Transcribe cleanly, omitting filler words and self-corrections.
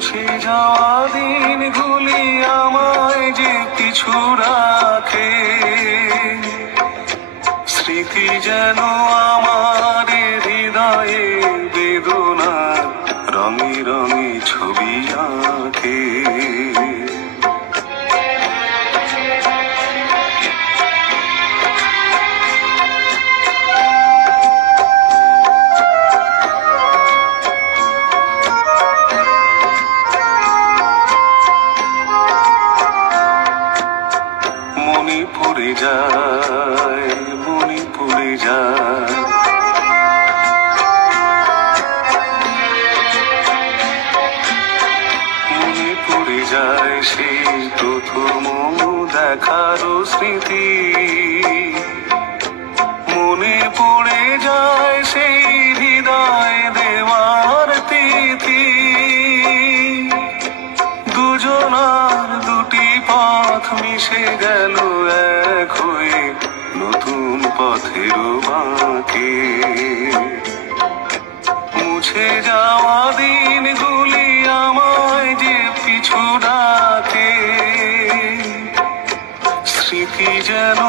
মুছে যাওয়া দিনগুলি আমায় যে পিছু রাখে, স্মৃতি যেন আমার হৃদয়ে বেদনার রঙে রঙে ছবি আঁকে। মনে পড়ে যায়, মনে পড়ে যায়, মনে পড়ে যায় সেই প্রথম দেখার স্মৃতি। মনে পড়ে যায় সেই হৃদয় দেওয়ার তিথি। দুজনার দুটি পথ মিশে গেল এক হয়ে নতুন পথের বাঁকে। মুছে যাওয়া দিনগুলি আমায় যে পিছু ডাকে, স্মৃতি যেন